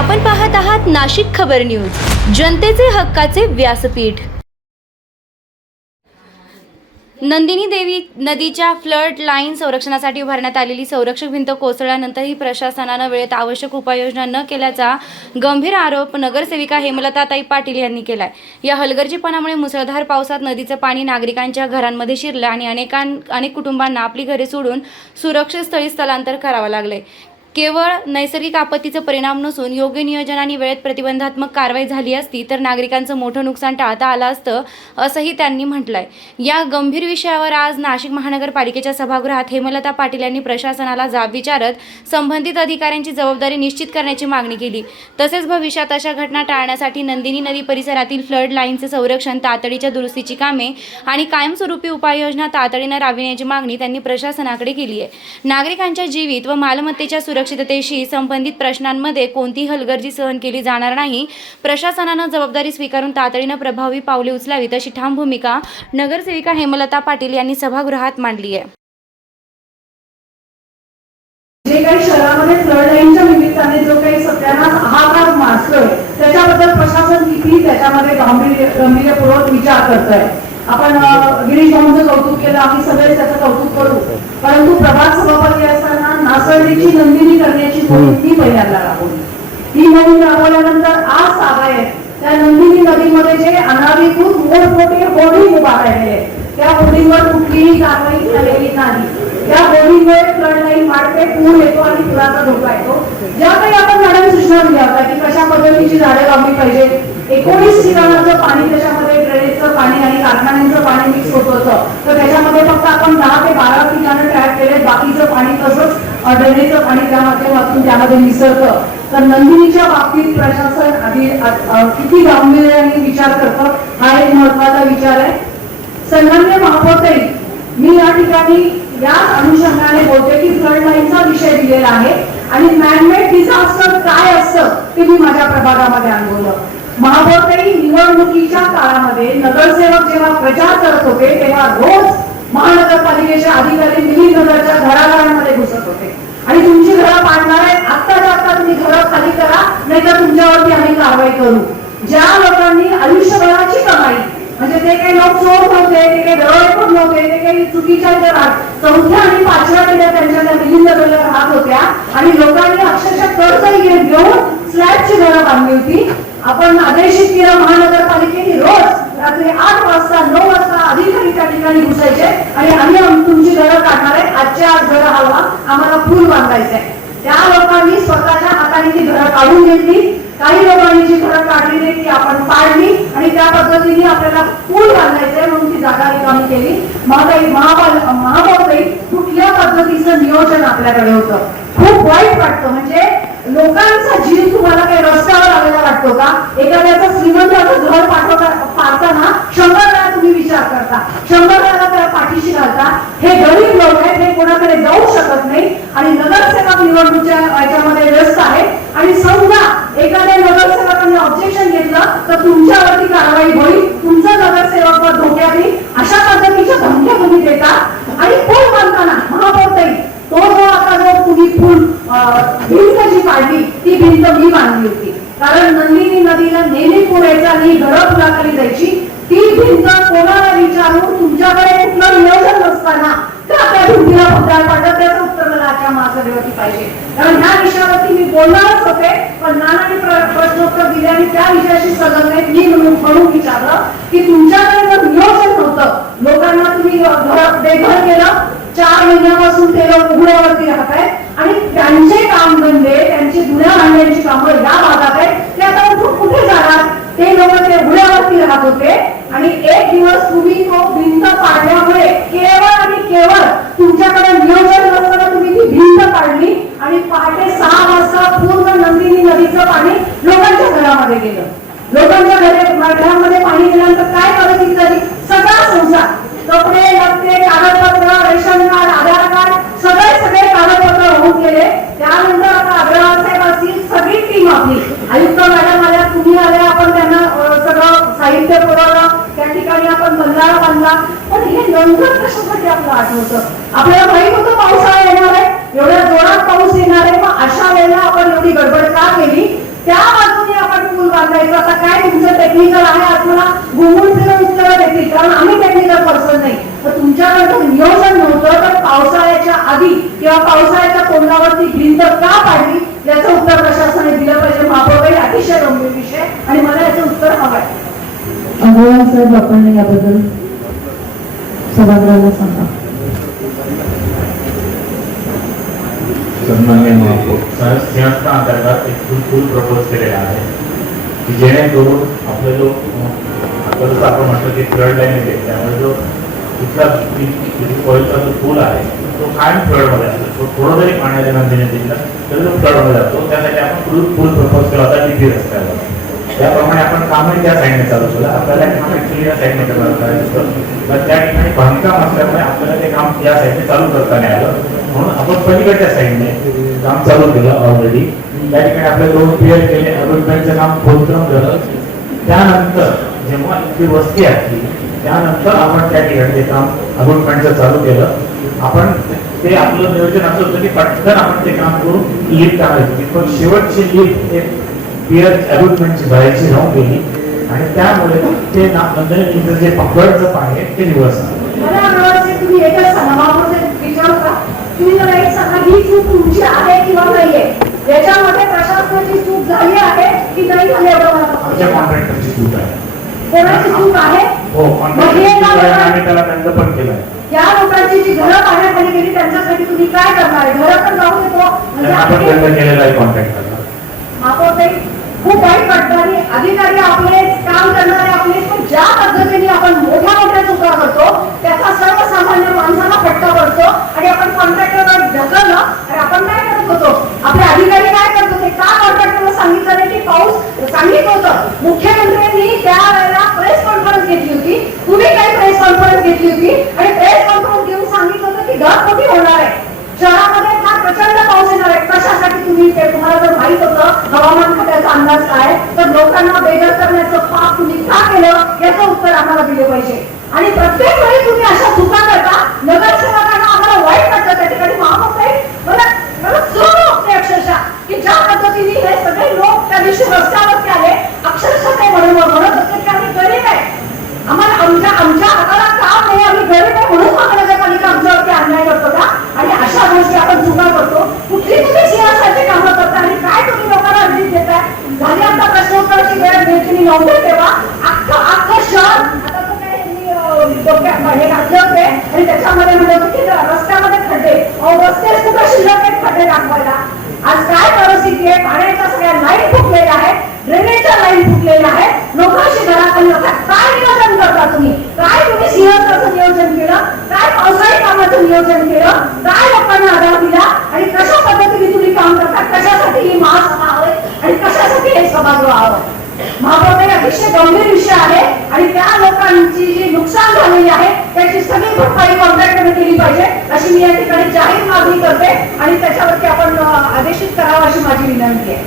आपण पाहत आहात नाशिक खबर न्यूज, जनतेचे हक्काचे व्यासपीठ। नंदिनी देवी नदीच्या फ्लड लाईन संरक्षणासाठी उभारण्यात आलेली संरक्षक भिंत कोसळल्यानंतरही प्रशासनाने वेळेत आवश्यक उपाययोजना न केल्याचा गंभीर आरोप नगरसेविका हेमलताताई पाटील यांनी केलाय। या हलगर्जीपणामुळे मुसळधार पावसात नदीचं पाणी नागरिकांच्या घरांमध्ये शिरलं आणि अनेक कुटुंबांना आपली घरे सोडून सुरक्षित स्थळी स्थलांतर करावं लागले। केवळ नैसर्गिक आपत्तीचा परिणाम नसून योग्य नियोजन आणि वेळेत प्रतिबंधात्मक कारवाई झाली असती तर नागरिकांचं मोठं नुकसान टाळता आलं असतं, असंही त्यांनी म्हटलंय। या गंभीर विषयावर आज नाशिक महानगरपालिकेच्या सभागृहात हेमलता पाटील यांनी प्रशासनाला जाब विचारत संबंधित अधिकाऱ्यांची जबाबदारी निश्चित करण्याची मागणी केली। तसेच भविष्यात अशा घटना टाळण्यासाठी नंदिनी नदी परिसरातील फ्लड लाईनचे संरक्षण, तातडीच्या दुरुस्तीची कामे आणि कायमस्वरूपी उपाययोजना तातडीने राबविण्याची मागणी त्यांनी प्रशासनाकडे केली आहे। नागरिकांच्या जीवित व मालमत्तेच्या सुरक्षिततेशी संबंधित प्रश्नांमध्ये कोणतीही हलगर्जी सहन केली जाणार नाही। प्रशासनाने जबाबदारी स्वीकारून तातडीने प्रभावी पावले उचलावीत अशी ठाम भूमिका नगरसेविका हेमलता पाटील यांनी सभागृहात मांडली आहे। जे काही शहरामध्ये फ्लड लाईनच्या निमित्ताने जो काही सत्यानाश हाहाकार माजतोय त्याच्याबद्दल प्रशासन किती त्याच्यामध्ये गांभीर्यपूर्वक विचार करतोय। आपण गिरीश भाऊंचं कौतुक केलं, आम्ही सगळे त्याचं कौतुक करू, परंतु प्रभाग सभापती असताना नासर्डीची नंदिनी करण्याची मोहीम ती पहिल्यांदा राबवली। ही मोहीम राबवल्यानंतर आज सागायत त्या नंदिनी नदीमध्ये जे अनाधिकृत मोठमोठे होर्डिंग उभा राहिले त्या होर्डिंगवर कुठलीही कारवाई झालेली नाही। या होर्डिंगमुळे फ्लड लाईन वाढते, पूर येतो आणि पुराचा धोका येतो। ज्या काही आपण मॅडम सूचना दिल्या होत्या की कशा पद्धतीची झाडे लावली पाहिजे, 19 ठिकाणाचं पाणी त्याच्यामध्ये ड्रेनेजचं पाणी आणि कारखान्यांचं पाणी मिक्स होत होतं, तर त्याच्यामध्ये फक्त आपण 10 ते 12 ठिकाणं ट्रॅक केले, बाकीचं पाणी तसंच ड्रेनेजचं पाणी त्या माध्यमातून त्यामध्ये मिसळतं। तर नंदिनीच्या बाबतीत प्रशासन आधी किती गांभीर्याने विचार करतं हा एक महत्वाचा विचार आहे। सन्माननीय महापौरताई, मी या ठिकाणी याच अनुषंगाने बोलते की फ्लड लाईनचा विषय दिलेला आहे आणि मॅनमेड डिझास्टर काय असतं ते मी माझ्या प्रभागामध्ये अनुभवलं। महापौरताई, निवडणुकीच्या काळामध्ये नगरसेवक जेव्हा प्रचार करत होते तेव्हा रोज महानगरपालिकेचे अधिकारी मिलिंद नगरच्या घराघरांमध्ये घुसत होते आणि तुमची घरं पाडणार आहेत, आत्ताच्या आत्ता तुम्ही घरं खाली करा नाहीतर तुमच्यावरती आम्ही कारवाई करू। ज्या लोकांनी आयुष्यभराची कमाई, म्हणजे ते काही लोक चोर नव्हते, ते काही दरोडेखोर नव्हते, ते काही चुकीच्या चौथ्या आणि 5व्या पिढ्या त्यांच्या त्या मिलिंद नगरला राहत होत्या आणि लोकांनी अक्षरशः कर्ज घेऊन स्लॅबची घरं बांधली होती। आपण आदेशित केलं महानगरपालिकेने रोज रात्री 8 वाजता 9 वाजता अधिकारी त्या ठिकाणी घुसायचे आणि आम्ही तुमची घरं काढणार आहे, आजच्या आज घरं हलवा, आम्हाला पूल बांधायचं आहे। त्या लोकांनी स्वतःच्या हाताने ती घरं काढून घेतली, काही लोकांनी जी घरं काढली नाही ती आपण पाडली आणि त्या पद्धतीने आपल्याला पूल बांधायचंय म्हणून ती जागा रिकामी केली। महापौरताई, कुठल्या पद्धतीचं नियोजन आपल्याकडे होतं? खूप वाईट वाटतं, म्हणजे लोकांचा जीव तुम्हाला काही रस्त्यावर आलेला वाटतो का? एखाद्याचं श्रीमंताचं घर पाडताना 100 वेळा तुम्ही विचार करता, 100 वेळा त्याला पाठीशी घालता। हे गरीब लोक आहेत, हे कोणाकडे जाऊ शकत नाही आणि नगरसेवक निवडणुकीच्या याच्यामध्ये व्यस्त आहे आणि समजा एखाद्या नगरसेवकाने ऑब्जेक्शन घेतलं तर तुमच्यावरती कारवाई होईल, तुमचा नगरसेवक धोक्यात येईल, अशा पद्धतीच्या धमक्या तुम्ही देता। आणि पूल बांधताना महापौरताई, तो जो आता जो तुम्ही पूल भिंत जी पाडली ती भिंत मी बांधली होती, कारण नंदिनी नदीला नेहमी पूर यायचा आणि घरं पुराखाली जायची। ती भिंत कोणाला विचारून तुमच्याकडे कुठलं नियोजन नसताना त्या भिंतीला उद्धार पाडलं, त्याचं उत्तर मला आजच्या महासभेवरती पाहिजे, कारण ह्या विषयावरती मी बोलणारच होते पण नानांनी प्रश्नोत्तर दिले आणि त्या विषयाशी संलग्न मी म्हणून विचारलं की तुमच्याकडे जर नियोजन नव्हतं, लोकांना तुम्ही घर बेघर केलं, 4 महिन्यापासून ते लोक उघड्यावरती राहत आहेत आणि त्यांचे कामधंदे, त्यांची जुन्या भांड्यांची कामं या भागात आहेत, ते आता कुठे जाणार? ते लोक ते उघड्यावरती राहत होते आणि एक दिवस तुम्ही तो भिंत पाडल्यामुळे केवळ आणि केवळ तुमच्याकडे नियोजन नसताना तुम्ही ती भिंत पाडली आणि पहाटे 6 वाजता पूर्ण नंदिनी नदीचं पाणी लोकांच्या घरामध्ये गेलं। लोकांच्या घरामध्ये पाणी गेल्यानंतर काय परिस्थिती झाली? सगळा संसार, कपडे, लत्ते, कागदपत्र, रेशन कार्ड, आधार कार्ड, सगळे कागदपत्र होऊन गेले। त्यानंतर आता अग्रवाल साहेब असतील, सगळी टीम आपली, आयुक्त मॅडम आल्या, तुम्ही आल्या, आपण त्यांना सगळं साहित्य पुरवलं, त्या ठिकाणी आपण बंधारा बांधला। पण हे नंतर कशासाठी आपलं आठवतं? आपल्याला माहित होतं पावसाळा येणार आहे, एवढ्या जोरात पाऊस येणार आहे, मग अशा वेळेला आपण एवढी गडबड का केली? त्या बाजूने आपण पूल बांधायचा. आता काय तुमचं टेक्निकल आहे आज मला घुमून फिरून उत्तर देतील, कारण आम्ही टेक्निकल पर्सन नाही. तर तुमच्याकडे नियोजन नव्हतं तर पावसाळ्याच्या आधी किंवा पावसाळ्याच्या तोंडावरती भिंत का पाडली याचं उत्तर प्रशासनाने दिलं पाहिजे. महापौरही अतिशय गंभीर विषय आणि मला याचं उत्तर हवं आहे. अगोदर साहेब आपण याबद्दल सभागृहाला सांगा. सन्माननीय महापौर सिंहस्था अंतर्गत एक पूल प्रपोज केलेला आहे की जेणेकरून आपलं जो आता जसं आपण म्हटलं की फ्लड लाईन येते त्यामुळे जो तिथला कोयचा जो पूल आहे तो कायम फ्लडमध्ये असतो. थोडं जरी पाणी आलं नंदिनी नदीला तरी तो फ्लडमध्ये जातो. त्यासाठी आपण पूल प्रपोज केला होता DP रस्त्यावर. त्याप्रमाणे आपण कामही त्या साईडने चालू केलं. आपल्याला काम ऍक्च्युली या साईडने करायचं तर त्या ठिकाणी बांधकाम असल्यामुळे आपल्याला ते काम या साईडने चालू करता नाही आलं, म्हणून आपण पलीकडच्या साईडने काम चालू केलं ऑलरेडी. त्या ठिकाणी आपले 2 पियर केले, अग्रिमेंटचं काम खोदक्रम झालं. त्यानंतर जेव्हा इतकी वस्ती असली त्यानंतर आपण त्या ठिकाणी ते काम अग्रिमेंटचं चालू केलं. आपण ते आपलं नियोजन असं होतं की पटकन आपण ते काम करून लिफ्ट आणायची, पण शेवटची लिफ्ट एक पियर अग्रिमेंटची जायची राहून गेली आणि त्यामुळे ते नंतर जे पकडचं पाणी आहे ते रिव्हर्स झालं. मला म्हणायचं तुम्ही एकच सांगा, महापौरचे विचारू का तुम्ही मला एक सांगा, ही चूक तुमची आहे किंवा नाहीये? याच्यामध्ये प्रशासनाची चूक झाली आहे की नाही झाली एवढं मला आमच्या कॉन्ट्रॅक्टरची चूक आहे. कोणाची चूक आहे? हो, कॉन्ट्रॅक्टरची चूक आहे आणि त्याला दंड पण केला आहे. या लोकांची जी घरं पाण्याखाली गेली त्यांच्यासाठी तुम्ही काय करणार आहे? घरं पण जाऊ देतो म्हणजे आपण आपले दंड केलेला आहे कॉन्ट्रॅक्टरला. महापौर खूप वाईट वाटतं आणि अधिकारी आपले काम करणारे आपले, पण ज्या पद्धतीने आपण मोठ्या मोठ्या चुका करतो त्याचा सर्वसामान्य माणसाला फटका पडतो आणि आपण कॉन्ट्रॅक्टरवर ढकललं आणि आपण काय करत होतो, आपले अधिकारी काय करत होते, का कॉन्ट्रॅक्टरला सांगितलं नाही की पाऊस सांगितलं होतं. मुख्यमंत्र्यांनी त्यावेळेला प्रेस कॉन्फरन्स घेतली होती, तुम्ही काही प्रेस कॉन्फरन्स घेतली होती आणि प्रेस कॉन्फरन्स घेऊन सांगितलं होतं की ढगफुटी होणार आहे, शहरामध्ये फार प्रचंड पाऊस येणार आहे. कशासाठी तुम्ही ते तुम्हाला जर माहित होतं हवामान खात्याचा अंदाज काय तर लोकांना बेघर करण्याचं पाप तुम्ही का केलं याचं उत्तर आम्हाला दिले पाहिजे. आणि प्रत्येक वेळी तुम्ही अशा चुका करता, नगरसेवकांना आम्हाला वाईट वाटतं. त्या ठिकाणी महापौर मला सहन होत नाही अक्षरशः की ज्या पद्धतीने हे सगळे लोक त्या दिवशी रस्त्यावरती आले, अक्षरशः ते म्हणत होते की आम्ही गरीब आहे, आम्हाला आमच्या हाताला काम नाही, आम्ही गरीब आहे म्हणून महानगरपालिका आमच्यावरती अन्याय करतो का? आणि अशा गोष्टी आपण चुका करतो. कुठली तुम्ही सिंहासाची कामं करता आणि काय तुम्ही लोकांना अडचणी देताय? झाली आता प्रश्नोत्तराची वेळ तुम्ही नव्हते तेव्हा अख्खं शहर आता तर काय तुम्ही डोक्यात हे घातले होते आणि त्याच्यामध्ये म्हणत होते की रस्त्यामध्ये खड्डे, रस्ते कुठे शिल्लक आहेत खड्डे दाखवायला? आज काय परिस्थिती आहे? पाण्याच्या सगळ्या लाईन फुटलेल्या आहेत, ड्रेनेजच्या लाईन फुटलेल्या आहेत, लोकांशी घराखाली होतात. काय नियोजन करता तुम्ही? काय तुम्ही सिंहस्थाचं नियोजन केलं? काय पावसाळी कामाचं नियोजन केलं? काय लोकांना आधार दिला आणि कशा पद्धतीने तुम्ही काम करता? कशासाठी ही महासभा हवी आणि कशासाठी हे सभागृह हवं? महापौर अतिशय गंभीर विषय आहे आणि त्या लोकांची जी नुकसान झालेली आहे त्याची सगळी भरपाई कॉन्ट्रॅक्टरने केली पाहिजे अशी मी या ठिकाणी जाहीर मागणी करते आणि त्याच्यावरती आपण आदेशित करावं अशी माझी विनंती आहे.